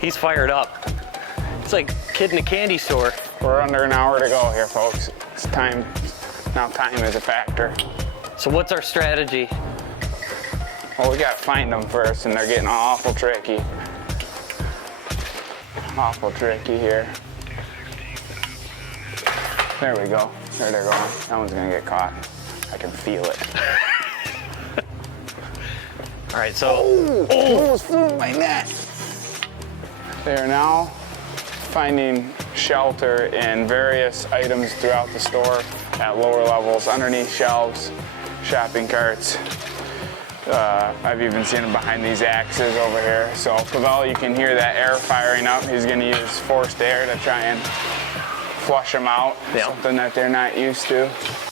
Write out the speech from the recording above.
He's fired up. It's like a kid in a candy store. We're under an hour to go here, folks. It's time. Now time is a factor. So what's our strategy? Well, we gotta find them first, and they're getting awful tricky. Awful tricky here. There we go. There they're going. That one's gonna get caught. I can feel it. All right, so. Almost flew my net. They are now finding shelter in various items throughout the store at lower levels, underneath shelves, shopping carts. I've even seen them behind these axes over here. So Pavel, you can hear that air firing up. He's gonna use forced air to try and flush them out, Yeah. something that they're not used to.